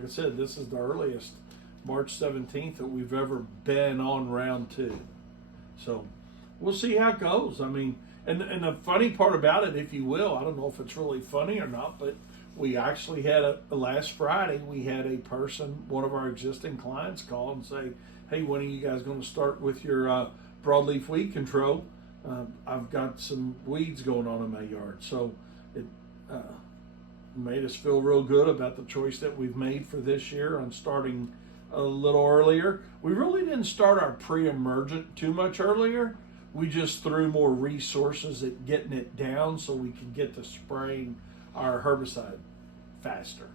like I said, this is the earliest March 17th that we've ever been on round 2. So we'll see how it goes. I mean, and the funny part about it, if you will, I don't know if it's really funny or not, but we actually had last Friday, we had a person, one of our existing clients, call and say, hey, when are you guys going to start with your broadleaf weed control? I've got some weeds going on in my yard. So it made us feel real good about the choice that we've made for this year on starting a little earlier. We really didn't start our pre-emergent too much earlier. We just threw more resources at getting it down so we could get to spraying our herbicide faster.